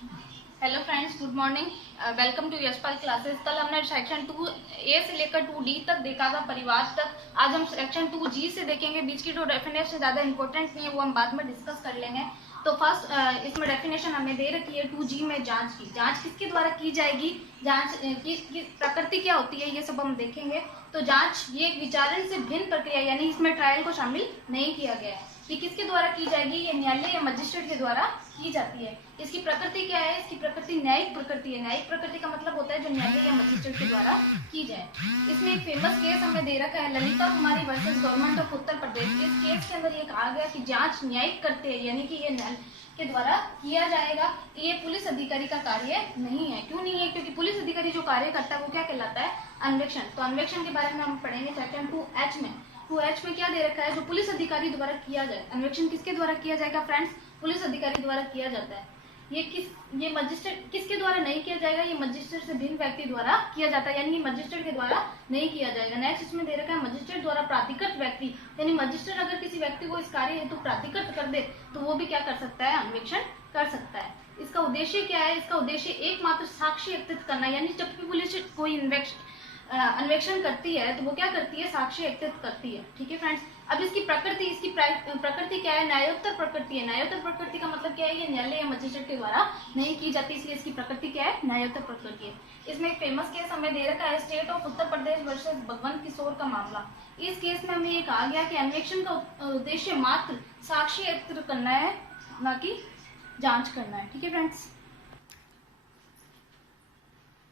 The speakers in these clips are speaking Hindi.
Hello friends, good morning. Welcome to Yashpal classes. कल हमने सेक्शन 2A से लेकर 2D तक देखा था, परिवार तक। आज हम सेक्शन 2G से देखेंगे। बीच की जो डेफिनेशन ज़्यादा इंपॉर्टेंट नहीं है, वो हम बाद में डिस्कस कर लेंगे। तो फर्स्ट इसमें डेफिनेशन हमें दे रखी है 2G में जांच की। जांच किसके द्वारा की जाएगी, जांच की प्रकृति क्या होती है, ये सब हम देखेंगे। तो जांच ये एक विचारण से भिन्न प्रक्रिया, यानी इसमें ट्रायल को शामिल नहीं किया गया है। ये किसके द्वारा की जाएगी, ये न्यायालय या मजिस्ट्रेट के द्वारा की जाती है। इसकी प्रकृति क्या है, इसकी प्रकृति न्यायिक प्रकृति है। न्यायिक प्रकृति का मतलब होता है जो न्यायालय या मजिस्ट्रेट के द्वारा की जाए। इसमें एक फेमस केस हमें दे रखा है, ललिता कुमारी वर्सेस गवर्नमेंट ऑफ उत्तर प्रदेश। इस केस के अंदर ये कहा गया कि जांच न्यायिक करते हैं, यानी कि ये न्यायालय के द्वारा किया जाएगा। ये पुलिस अधिकारी का कार्य नहीं है। क्यों नहीं है, क्योंकि पुलिस अधिकारी जो कार्य करता है वो क्या कहलाता है, अन्वेषण। तो अन्वेषण के बारे में हम पढ़ेंगे सेक्शन 2H में। 2H में क्या दे रखा है, जो पुलिस अधिकारी द्वारा किया जाए। अन्वेषण किसके द्वारा किया जाएगा फ्रेंड्स, पुलिस अधिकारी द्वारा किया जाता है। ये मजिस्ट्रेट किसके द्वारा नहीं किया जाएगा, ये मजिस्ट्रेट से भिन्न व्यक्ति द्वारा किया जाता है, यानी ये मजिस्ट्रेट के द्वारा नहीं किया जाएगा। नेक्स्ट इसमें दे रखा है मजिस्ट्रेट द्वारा प्राधिकृत व्यक्ति, यानी मजिस्ट्रेट अगर किसी व्यक्ति को इस कार्य हेतु प्राधिकृत कर दे तो वो भी क्या कर सकता है, अन्वेषण कर सकता है। इसका उद्देश्य क्या है, इसका उद्देश्य एकमात्र साक्ष्य एकत्रित करना, यानी जब भी पुलिस कोई अन्वेषण करती है तो वो क्या करती है, साक्ष्य एकत्रित करती है। ठीक है फ्रेंड्स। अब इसकी प्रकृति क्या है, न्यायोत्तर प्रकृति है। न्यायोत्तर प्रकृति का मतलब क्या है, ये न्यायालय या मजिस्ट्रेट के द्वारा नहीं की जाती, इसलिए इसकी प्रकृति क्या है, न्यायोत्तर प्रकृति है। इसमें एक फेमस केस हमें दे रखा है, state of Uttar Pradesh versus Bhagwant Kishore का मामला। इस केस में हमें ये कहा गया कि अन्वेषण का उद्देश्य मात्र साक्ष्य एकत्रित करना है, न कि जांच करना है। ठीक है फ्रेंड्स।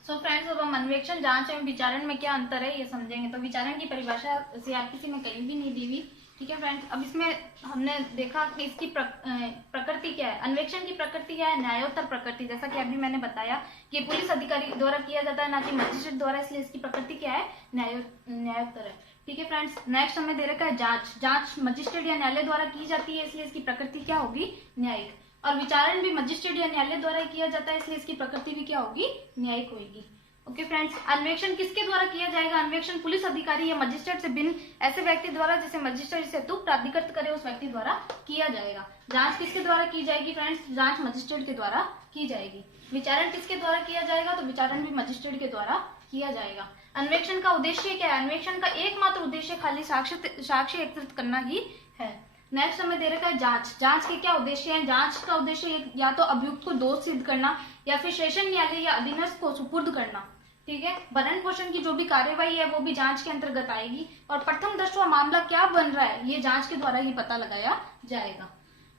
सो फ्रेंड्स, अब हम अन्वेषण, जांच एवं विचारण में क्या अंतर है ये समझेंगे। तो विचारण की परिभाषा सीआरपीसी में कहीं भी नहीं दी हुई। ठीक है फ्रेंड्स। अब इसमें हमने देखा कि इसकी प्रकृति क्या है। अन्वेषण की प्रकृति क्या है, न्यायोत्तर प्रकृति। जैसा कि अभी मैंने बताया कि पुलिस अधिकारी द्वारा किया जाता है, ना कि मजिस्ट्रेट द्वारा, इसलिए इसकी प्रकृति क्या है, न्यायोत्तर है। ठीक है फ्रेंड्स। नेक्स्ट हमें दे रखा है जांच। जांच मजिस्ट्रेट या न्यायालय द्वारा की जाती है, इसलिए इसकी प्रकृति क्या होगी, न्यायिक। और विचारण भी मजिस्ट्रेट या न्यायालय द्वारा किया जाता है, इसलिए इसकी प्रकृति भी क्या होगी, न्यायिक होगी। Okay friends. अन्वेषण किसके द्वारा किया जाएगा, अन्वेषण पुलिस अधिकारी या मजिस्ट्रेट से भिन्न ऐसे व्यक्ति द्वारा जिसे मजिस्ट्रेट से हेतु प्राधिकृत करे उस व्यक्ति द्वारा किया जाएगा। जांच किसके द्वारा की जाएगी फ्रेंड्स, जांच मजिस्ट्रेट के द्वारा की जाएगी। विचारण किसके द्वारा किया जाएगा, तो विचारण भी मजिस्ट्रेट के द्वारा किया जाएगा। अन्वेषण का उद्देश्य क्या है, अन्वेषण का एकमात्र उद्देश्य खाली साक्ष्य एकत्रित करना ही है। नेक्स्ट हमें दे रखा है जांच। जांच के क्या उद्देश्य है, जांच का उद्देश्य या तो अभियुक्त को दोष सिद्ध करना या फिर सेशन न्यायालय या अधीनस्थ को सुपुर्द करना। ठीक है। भरण पोषण की जो भी कार्यवाही है वो भी जांच के अंतर्गत आएगी। और प्रथम दृष्टया मामला क्या बन रहा है, ये जांच के द्वारा ही पता लगाया जाएगा।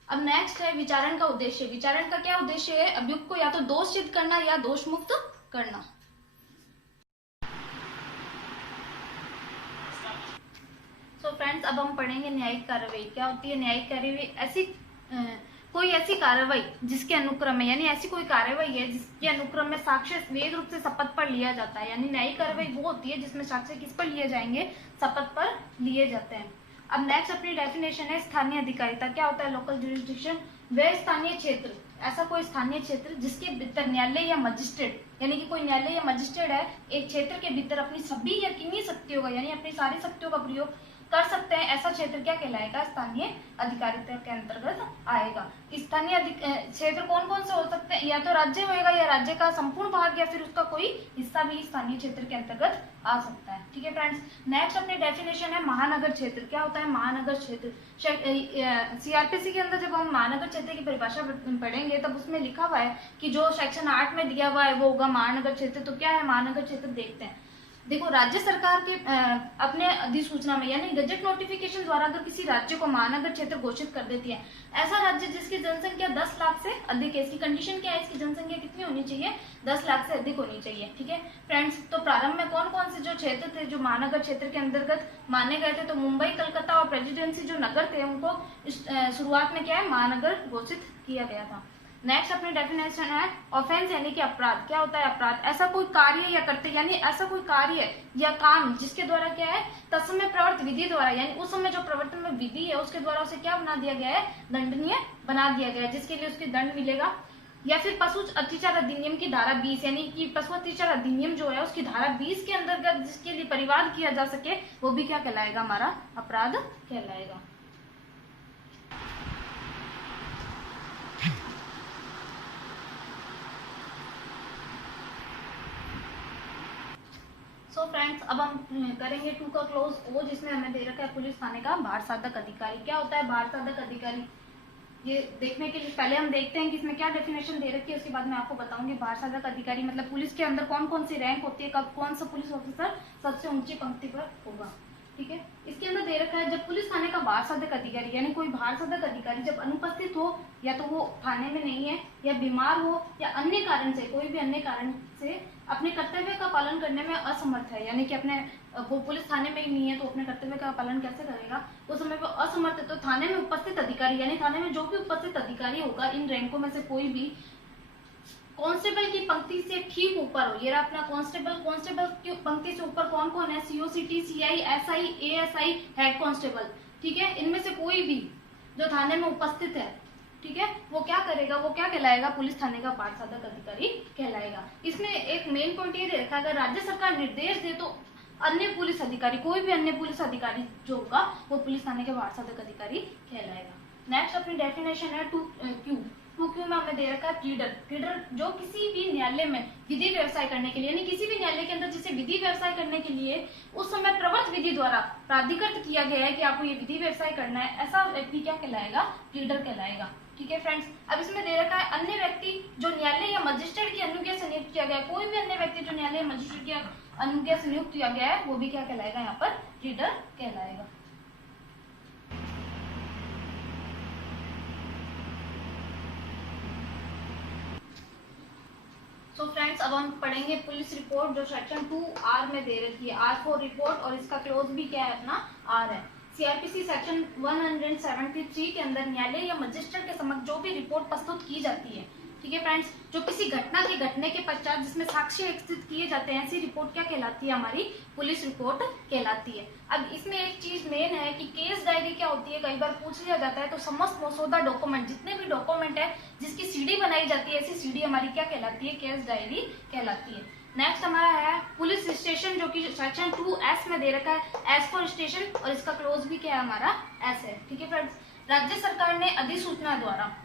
अब नेक्स्ट है विचारण का उद्देश्य। विचारण का क्या उद्देश्य है, अभियुक्त को या तो दोष सिद्ध करना या दोष मुक्त करना। सो फ्रेंड्स, अब हम पढ़ेंगे न्यायिक कार्रवाई। क्या होती है न्यायिक कार्रवाई, कोई ऐसी कार्रवाई जिसके अनुक्रम में, यानी ऐसी कोई कार्रवाई है जिसके अनुक्रम में साक्ष्य वेद रूप से शपथ पर लिया जाता है। यानी न्यायिक कार्रवाई वो होती है जिसमें साक्ष्य किस पर लिए जाएंगे, शपथ पर लिए जाते हैं। अब नेक्स्ट अपनी डेफिनेशन है स्थानीय अधिकारिता। क्या होता है लोकल जुरिस्डिक्शन, वह स्थानीय क्षेत्र, ऐसा कोई स्थानीय क्षेत्र जिसके भीतर न्यायालय या मजिस्ट्रेट, यानी कि कोई न्यायालय या मजिस्ट्रेट है एक क्षेत्र के भीतर अपनी सभी यकीनी शक्तियों का, यानी अपनी सारी शक्तियों का प्रयोग कर सकते हैं, ऐसा क्षेत्र क्या कहलाएगा, स्थानीय अधिकारिता के अंतर्गत आएगा। स्थानीय क्षेत्र कौन कौन से हो सकते हैं, या तो राज्य होएगा या राज्य का संपूर्ण भाग या फिर उसका कोई हिस्सा भी स्थानीय क्षेत्र के अंतर्गत आ सकता है। ठीक है फ्रेंड्स। नेक्स्ट अपनी डेफिनेशन है महानगर क्षेत्र। क्या होता है महानगर क्षेत्र, सीआरपीसी के अंदर जब हम महानगर क्षेत्र की परिभाषा पढ़ेंगे तब उसमें लिखा हुआ है कि जो सेक्शन 8 में दिया हुआ है वो होगा महानगर क्षेत्र। तो क्या है महानगर क्षेत्र, देखते हैं। देखो, राज्य सरकार के अपने अधिसूचना में, यानी गजट नोटिफिकेशन द्वारा अगर किसी राज्य को महानगर क्षेत्र घोषित कर देती है, ऐसा राज्य जिसकी जनसंख्या 10 लाख से अधिक है। इसकी कंडीशन क्या है, इसकी जनसंख्या कितनी होनी चाहिए, 10 लाख से अधिक होनी चाहिए। ठीक है फ्रेंड्स। तो प्रारंभ में कौन कौन से जो क्षेत्र थे जो महानगर क्षेत्र के अंतर्गत माने गए थे, तो मुंबई, कलकत्ता और प्रेसिडेंसी जो नगर थे उनको शुरुआत में क्या है, महानगर घोषित किया गया था। नेक्स्ट अपनी डेफिनेशन है ऑफेंस, यानी कि अपराध। क्या होता है अपराध, ऐसा कोई कार्य या करते, यानी ऐसा कोई कार्य या काम जिसके द्वारा क्या है, तत्समय प्रवर्त विधि द्वारा, यानी उस समय जो प्रवर्तन में विधि है उसके द्वारा उसे क्या बना दिया गया है, दंडनीय बना दिया गया है, जिसके लिए उसकी दंड मिलेगा। या फिर पशु अत्याचार अधिनियम की धारा 20, यानी कि पशु अत्याचार अधिनियम जो है उसकी धारा 20 के अंतर्गत जिसके लिए परिवाद किया जा सके वो भी क्या कहलाएगा, हमारा अपराध कहलाएगा। फ्रेंड्स अब हम करेंगे 2 का क्लोज ओ, जिसमें हमें दे रखा है पुलिस थाने का बाढ़ साधक अधिकारी। क्या होता है बाढ़ साधक अधिकारी, ये देखने के लिए पहले हम देखते हैं कि इसमें क्या डेफिनेशन दे रखी है, उसके बाद मैं आपको बताऊंगी। बाढ़ साधक अधिकारी मतलब पुलिस के अंदर कौन कौन सी रैंक होती है, कब कौन सा पुलिस ऑफिसर सबसे ऊंची पंक्ति पर होगा। ठीक है, इसके अंदर दे रखा है जब पुलिस थाने का बाढ़ साधक अधिकारी यानी कोई बाढ़ साधक अधिकारी जब अनुपस्थित हो, या तो वो थाने में नहीं है, या बीमार हो, या अन्य कारण से, कोई भी अन्य कारण से अपने कर्तव्य का पालन करने में असमर्थ है, यानी कि अपने वो पुलिस थाने में ही नहीं है तो अपने कर्तव्य का पालन कैसे करेगा, उस समय पर असमर्थ है, तो थाने में उपस्थित अधिकारी यानी थाने में जो भी उपस्थित अधिकारी होगा इन रैंकों में से कोई भी कांस्टेबल की पंक्ति से ठीक ऊपर हो। ये रहा अपना कांस्टेबल की पंक्ति से ऊपर कौन कौन है, सीओसीटी, CI, SI, ASI, head constable. ठीक है, इनमें से कोई भी जो थाने में उपस्थित है, ठीक है, वो क्या करेगा, वो क्या कहलाएगा, पुलिस थाने का बाढ़ साधक अधिकारी कहलाएगा। इसमें एक मेन पॉइंट ये देखा, अगर राज्य सरकार निर्देश दे तो अन्य पुलिस अधिकारी, कोई भी अन्य पुलिस अधिकारी जो होगा वो पुलिस थाने के बाढ़ साधक अधिकारी कहलाएगा। नेक्स्ट अपनी डेफिनेशन है 2Q में हमें दे रखा है प्लीडर जो किसी भी न्यायालय में विधि व्यवसाय करने के लिए, यानी किसी भी न्यायालय के अंदर जिसे विधि व्यवसाय करने के लिए उस समय प्रवर्त विधि द्वारा प्राधिकृत किया गया है कि आपको ये विधि व्यवसाय करना है, ऐसा व्यक्ति क्या कहलाएगा, प्लीडर कहलाएगा। ठीक है फ्रेंड्स, अब इसमें दे रखा है अन्य व्यक्ति जो न्यायालय या मजिस्ट्रेट की अनुज्ञा से नियुक्त किया गया है, कोई भी अन्य व्यक्ति जो न्यायालय या मजिस्ट्रेट की अनुज्ञा से नियुक्त किया गया है वो भी क्या कहलाएगा, यहाँ पर प्लीडर कहलाएगा। तो फ्रेंड्स अब हम पढ़ेंगे पुलिस रिपोर्ट जो सेक्शन 2R में दे रखी है, R4 रिपोर्ट, और इसका क्लोज भी क्या है अपना R है। सीआरपीसी सेक्शन 173 के अंदर न्यायालय या मजिस्ट्रेट के समक्ष जो भी रिपोर्ट प्रस्तुत की जाती है, ठीक है फ्रेंड्स, जो किसी घटना के घटने के पश्चात जिसमें साक्ष्य एकत्रित किए जाते हैं, ऐसी रिपोर्ट क्या कहलाती है, हमारी पुलिस रिपोर्ट कहलाती है। अब इसमें एक चीज मेन है कि केस डायरी क्या होती है, कई बार पूछ लिया जाता है, तो समस्त मसौदा डॉक्यूमेंट, जितने भी डॉक्यूमेंट है जिसकी सीडी बनाई जाती है, ऐसी सीडी हमारी क्या कहलाती है, केस डायरी कहलाती है। नेक्स्ट हमारा है पुलिस स्टेशन जो कि सेक्शन 2S में दे रखा है, एस फॉर स्टेशन, और इसका क्लोज भी क्या है, हमारा एस है। ठीक है फ्रेंड्स, राज्य सरकार ने अधिसूचना द्वारा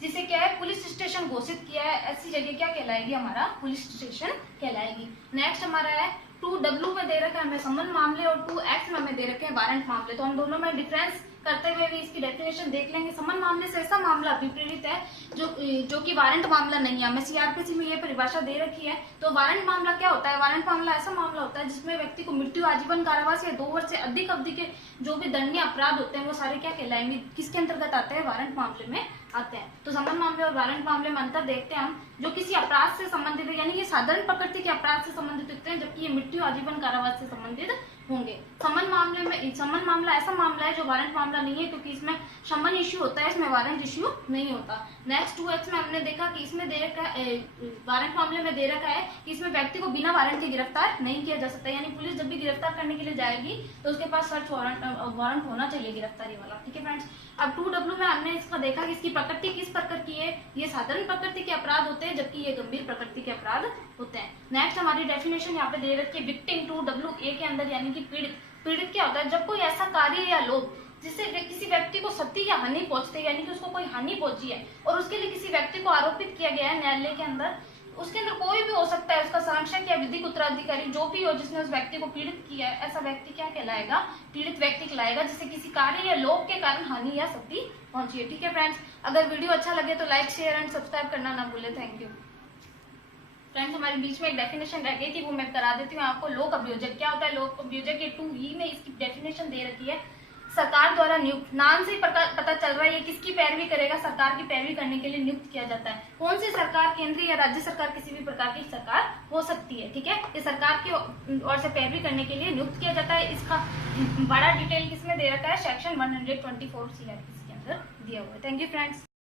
जिसे क्या है पुलिस स्टेशन घोषित किया है, ऐसी जगह क्या कहलाएगी, हमारा पुलिस स्टेशन कहलाएगी। नेक्स्ट हमारा है 2W में दे रखा है हमें समन मामले, और 2X में हमें दे रखे हैं वारंट मामले। तो हम दोनों में डिफरेंस करते हुए भी इसकी डेफिनेशन देख लेंगे। समन मामले से ऐसा मामला विपरीत है जो कि वारंट मामला नहीं है। हमें सीआरपीसी में ये परिभाषा दे रखी है। तो वारंट मामला क्या होता है, वारंट मामला ऐसा मामला होता है जिसमें व्यक्ति को मृत्यु, आजीवन कारावास या 2 वर्ष से अधिक अवधि के जो भी दंडनीय अपराध होते हैं वो सारे क्या कहलाएंगे, किसके अंतर्गत आते हैं, वारंट मामले में आते हैं। तो समन मामले और वारंट मामले में अंतर देखते हैं हम। जो किसी अपराध से संबंधित है, यानी ये साधारण प्रकृति के अपराध से संबंधित होते हैं, जबकि ये मृत्यु, आजीवन कारावास से संबंधित होंगे। समन मामला ऐसा मामला है जो वारंट मामला नहीं है, क्योंकि इसमें समन इश्यू होता है, इसमें वारंट इश्यू नहीं होता। नेक्स्ट 2X में हमने देखा कि इसमें दे रखा है, वारंट मामले में दे रखा है कि इसमें व्यक्ति को बिना वारंट के गिरफ्तार नहीं किया जा सकता, यानी पुलिस जब भी गिरफ्तार करने के लिए जाएगी तो उसके पास सर्च वारंट होना चाहिए गिरफ्तारी वाला। ठीक है फ्रेंड्स, अब 2W में हमने इसका देखा कि इसकी प्रकृति किस प्रकार की है, ये साधारण प्रकृति के अपराध होते हैं, जबकि ये गंभीर प्रकृति के अपराध होते हैं। नेक्स्ट हमारी डेफिनेशन यहाँ पे दे रखी है विक्टिम 2WA के अंदर, यानी कि पीड़ित क्या होता है, जब कोई ऐसा कार्य या लोग जिससे किसी व्यक्ति को क्षति या हानि पहुंचती है, यानी कि उसको कोई हानि पहुंची है और उसके लिए किसी व्यक्ति को आरोपित किया गया है न्यायालय के अंदर, उसके अंदर कोई भी हो सकता है, उसका सांक्षक या विधिक उत्तराधिकारी जो भी हो जिसने उस व्यक्ति को पीड़ित किया है, ऐसा व्यक्ति क्या कहलाएगा, पीड़ित व्यक्ति कहलाएगा, जिससे किसी कार्य या लोग के कारण हानि या क्षति पहुंची है। ठीक है फ्रेंड्स, अगर वीडियो अच्छा लगे तो लाइक, शेयर एंड सब्सक्राइब करना ना भूले। Thank you friends. हमारे बीच में एक डेफिनेशन रह गई थी, वो मैं करा देती हूँ आपको। लोक अभियोजक क्या होता है, लोक अभियोजक ये 2E में इसकी डेफिनेशन दे रखी है, सरकार द्वारा नियुक्त। नाम से पता चल रहा है ये किसकी पैरवी करेगा, सरकार की पैरवी करने के लिए नियुक्त किया जाता है। कौन सी सरकार, केंद्रीय या राज्य सरकार, किसी भी प्रकार की सरकार हो सकती है। ठीक है, ये सरकार की ओर से पैरवी करने के लिए नियुक्त किया जाता है। इसका बड़ा डिटेल किसमें दे रखा है, सेक्शन 124 सीआरपीसी के अंदर दिया हुआ है। Thank you friends.